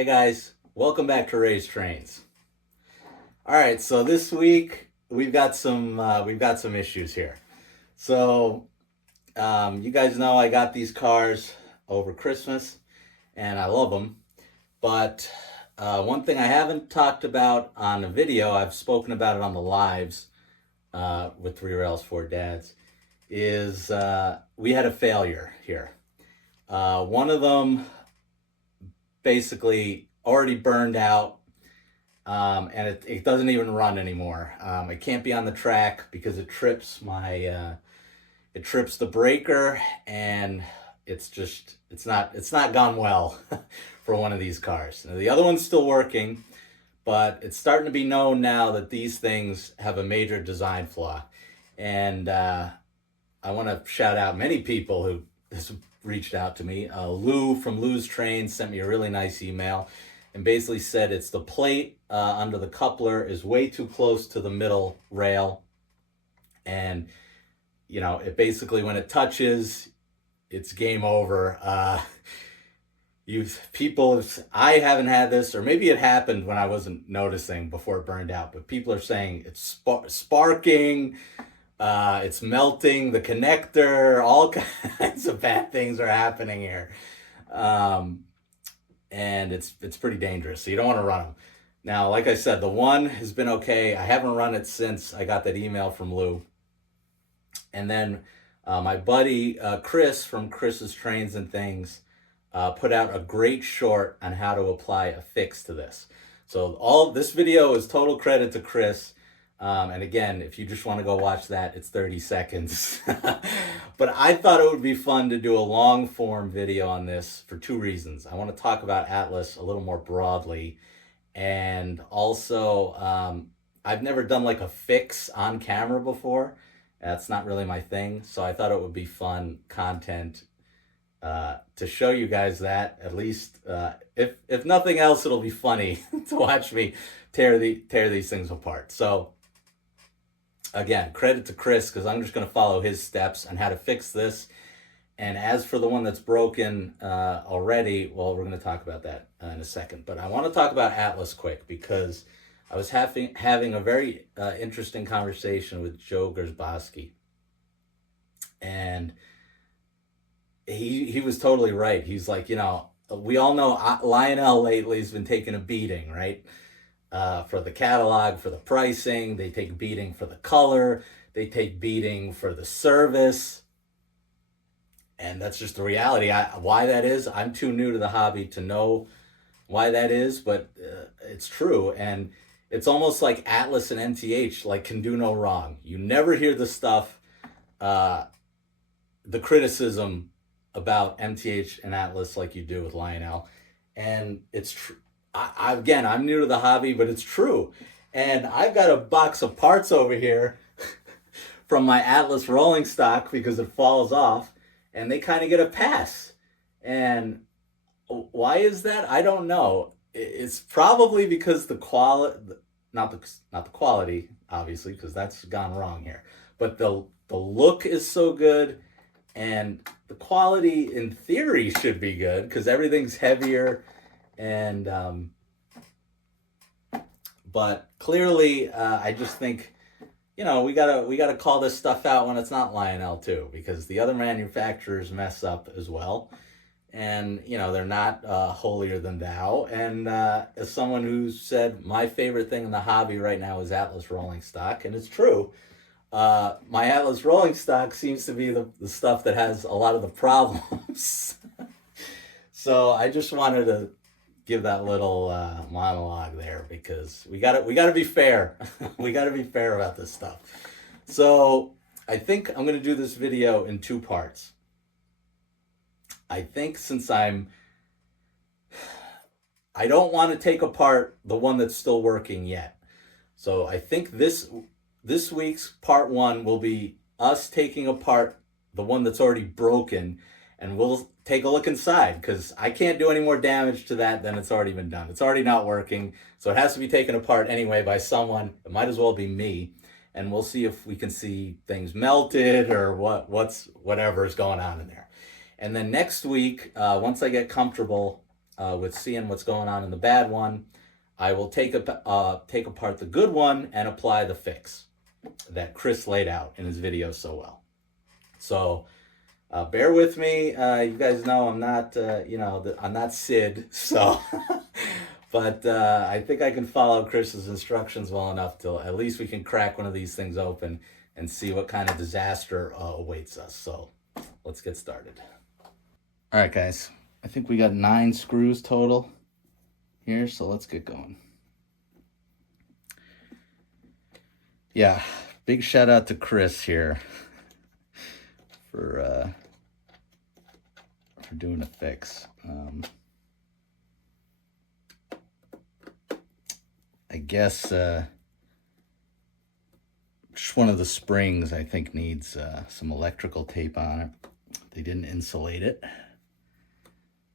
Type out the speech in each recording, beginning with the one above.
Hey guys, welcome back to Raise Trains. All right, so this week we've got some issues here. So you guys know I got these cars over Christmas, and I love them. But one thing I haven't talked about on a video, I've spoken about it on the lives with Three Rails Four Dads, is we had a failure here. One of them basically already burned out, and it doesn't even run anymore. It can't be on the track because it trips it trips the breaker, and it's not gone well for one of these cars. Now, the other one's still working, but it's starting to be known now that these things have a major design flaw, and I want to shout out many people who has reached out to me. Lou from Lou's Train sent me a really nice email and basically said it's the plate under the coupler is way too close to the middle rail. And, it basically, when it touches, it's game over. I haven't had this, or maybe it happened when I wasn't noticing before it burned out, but people are saying it's sparking, it's melting the connector, all kinds of bad things are happening here. And it's pretty dangerous, so you don't want to run them. Now, like I said, the one has been okay. I haven't run it since I got that email from Lou. And then my buddy Chris from Chris's Trains and Things put out a great short on how to apply a fix to this. So all this video is total credit to Chris. And again, if you just want to go watch that, it's 30 seconds. But I thought it would be fun to do a long form video on this for two reasons. I want to talk about Atlas a little more broadly. And also, I've never done like a fix on camera before. That's not really my thing. So I thought it would be fun content to show you guys that. At least, if nothing else, it'll be funny to watch me tear these things apart. So again, credit to Chris, because I'm just going to follow his steps on how to fix this. And as for the one that's broken already, well, we're going to talk about that in a second. But I want to talk about Atlas quick, because I was having a very interesting conversation with Joe Gersbowski. And he was totally right. He's like, we all know Lionel lately has been taking a beating, right? For the catalog, for the pricing. They take beating for the color. They take beating for the service. And that's just the reality. Why that is, I'm too new to the hobby to know why that is, but it's true. And it's almost like Atlas and NTH can do no wrong. You never hear the stuff, the criticism about MTH and Atlas like you do with Lionel. And it's true. Again, I'm new to the hobby, but it's true. And I've got a box of parts over here from my Atlas rolling stock because it falls off, and they kind of get a pass. And why is that? I don't know. It's probably because the quality, not the quality, obviously, because that's gone wrong here. But the look is so good, and the quality in theory should be good because everything's heavier. And but clearly, I just think, we gotta call this stuff out when it's not Lionel too, because the other manufacturers mess up as well, and they're not holier than thou. And as someone who said my favorite thing in the hobby right now is Atlas rolling stock, and it's true. My Atlas rolling stock seems to be the stuff that has a lot of the problems. So I just wanted to give that little monologue there, because we gotta be fair. We gotta be fair about this stuff. So I think I'm gonna do this video in two parts. I think since I don't want to take apart the one that's still working yet. So I think this week's part one will be us taking apart the one that's already broken, and we'll take a look inside, because I can't do any more damage to that than it's already been done. It's already not working, so it has to be taken apart anyway by someone. It might as well be me, and we'll see if we can see things melted or whatever is going on in there. And then next week, once I get comfortable, with seeing what's going on in the bad one, I will take apart the good one and apply the fix that Chris laid out in his video so well. So bear with me. You guys know I'm not, I'm not Sid, so. But I think I can follow Chris's instructions well enough till at least we can crack one of these things open and see what kind of disaster awaits us. So let's get started. All right, guys. I think we got 9 screws total here, so let's get going. Yeah, big shout out to Chris here for doing a fix. I guess just one of the springs I think needs some electrical tape on it. They didn't insulate it,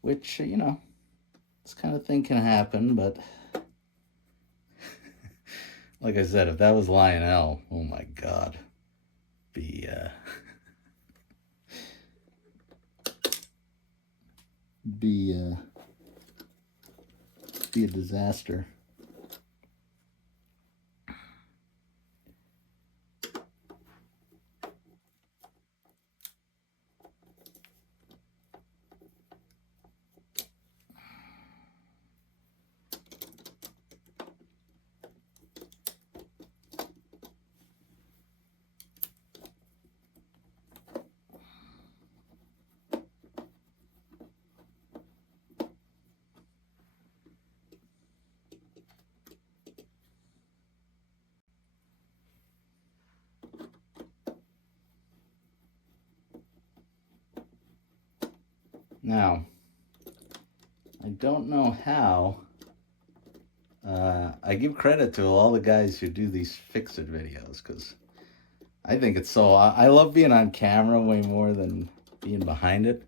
which, this kind of thing can happen, but like I said, if that was Lionel, oh my God, be a disaster. Now, I don't know how. I give credit to all the guys who do these fix-it videos, because I think it's so... I love being on camera way more than being behind it.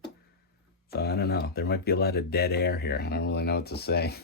So I don't know. There might be a lot of dead air here. I don't really know what to say.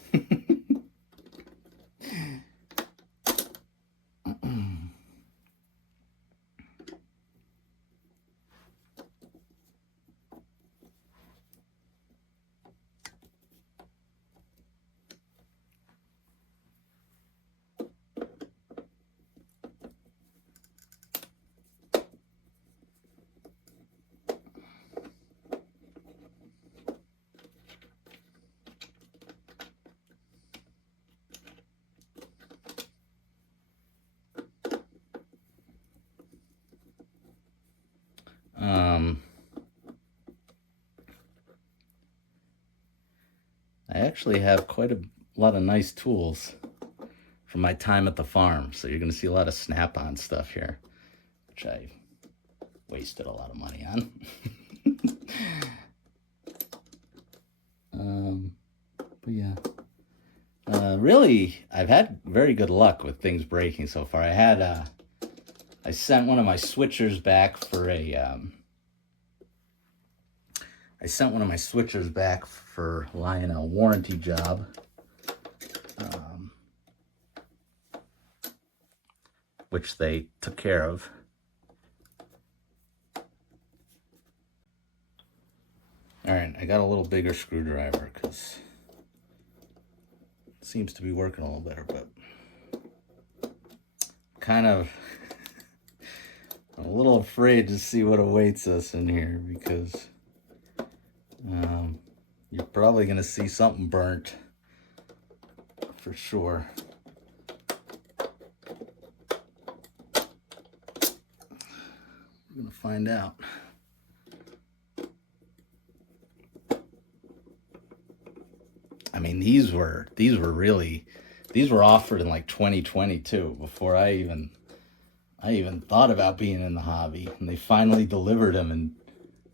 I actually have quite a lot of nice tools from my time at the farm, so you're going to see a lot of Snap-on stuff here, which I wasted a lot of money on. But yeah, really, I've had very good luck with things breaking so far. I sent one of my switchers back for Lionel warranty job. Which they took care of. All right, I got a little bigger screwdriver because it seems to be working a little better, but kind of I'm a little afraid to see what awaits us in here, because you're probably going to see something burnt for sure. We're going to find out. I mean, these were offered in like 2022, before I even thought about being in the hobby, and they finally delivered them in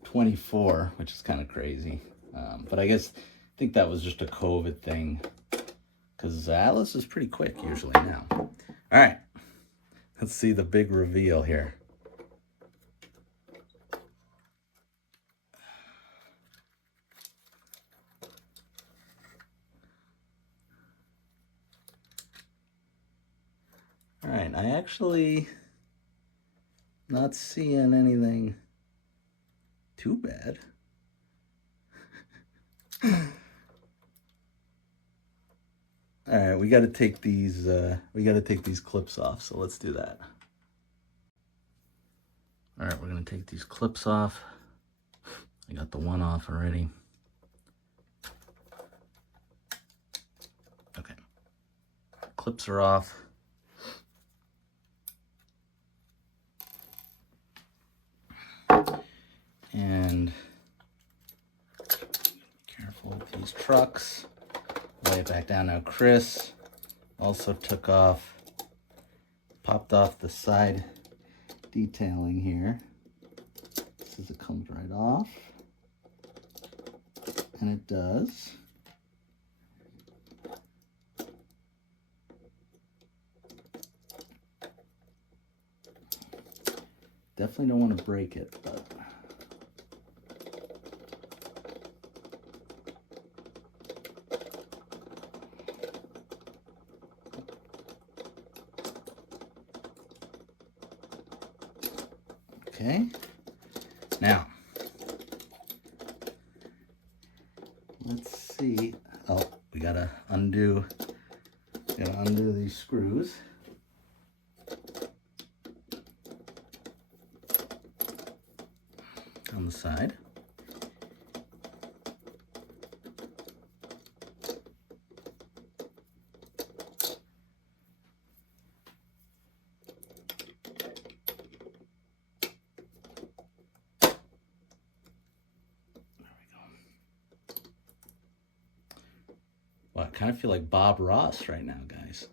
24, which is kind of crazy. But I think that was just a COVID thing, because Atlas is pretty quick usually now. All right, let's see the big reveal here. All right, I actually not seeing anything too bad. All right, we got to take these clips off. So let's do that. All right, we're gonna take these clips off. I got the one off already. Okay, clips are off. And careful with these trucks. Lay it back down now. Chris also popped off the side detailing here. This is, it comes right off. And it does. Definitely don't want to break it, but okay. Now, let's see. Oh, we gotta undo these screws. On the side. Well, I kind of feel like Bob Ross right now, guys.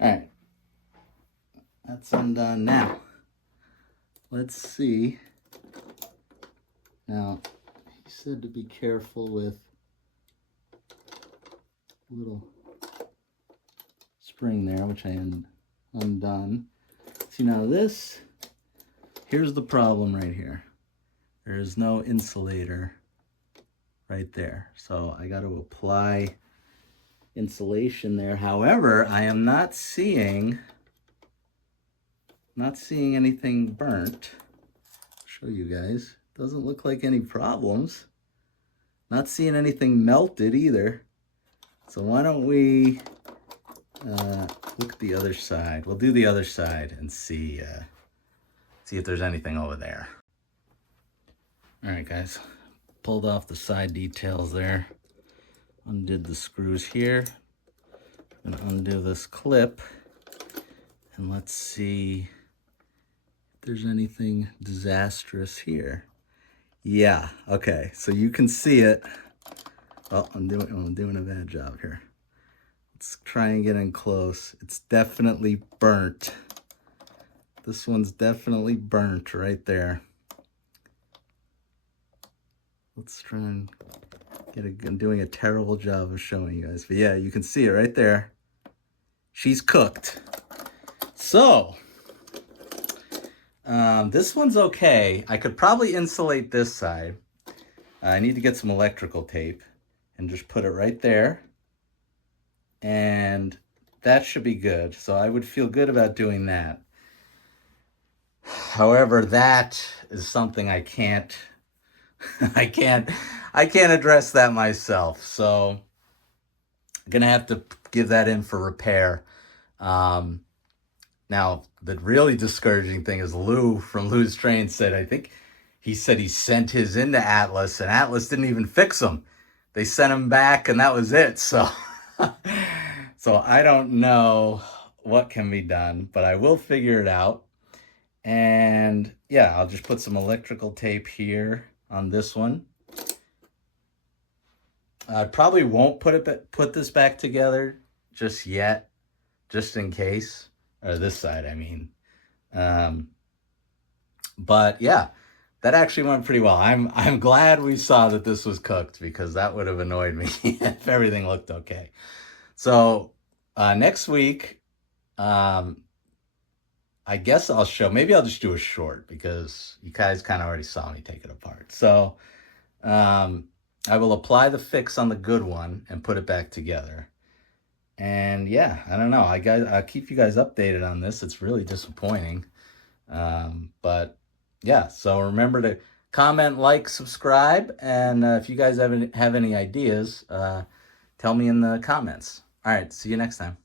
All right, that's undone now. Let's see. Now, he said to be careful with a little spring there, which I undone. See, now here's the problem right here. There is no insulator right there. So I got to apply insulation there. However, I am not seeing anything burnt. I'll show you guys. Doesn't look like any problems. Not seeing anything melted either. So why don't we look at the other side. We'll do the other side and see if there's anything over there. All right, guys. Pulled off the side details there. Undid the screws here. And undo this clip. And let's see if there's anything disastrous here. Yeah, okay. So you can see it. Oh, I'm doing a bad job here. Let's try and get in close. It's definitely burnt. This one's definitely burnt right there. Let's try and I'm doing a terrible job of showing you guys. But yeah, you can see it right there. She's cooked. So, this one's okay. I could probably insulate this side. I need to get some electrical tape and just put it right there. And that should be good. So I would feel good about doing that. However, that is something I can't address that myself. So I'm gonna have to give that in for repair. Now, the really discouraging thing is Lou from Lou's Train said, I think he said he sent his into Atlas and Atlas didn't even fix them. They sent him back and that was it. So, so I don't know what can be done, but I will figure it out. And yeah, I'll just put some electrical tape here on this one. I probably won't put this back together just yet, just in case, or this side, I mean. But yeah, that actually went pretty well. I'm glad we saw that this was cooked because that would have annoyed me if everything looked okay. So next week, I guess maybe I'll just do a short because you guys kind of already saw me take it apart. So I will apply the fix on the good one and put it back together. And yeah, I don't know. I'll keep you guys updated on this. It's really disappointing. But yeah, so remember to comment, like, subscribe, and if you guys have any ideas, tell me in the comments. All right, see you next time.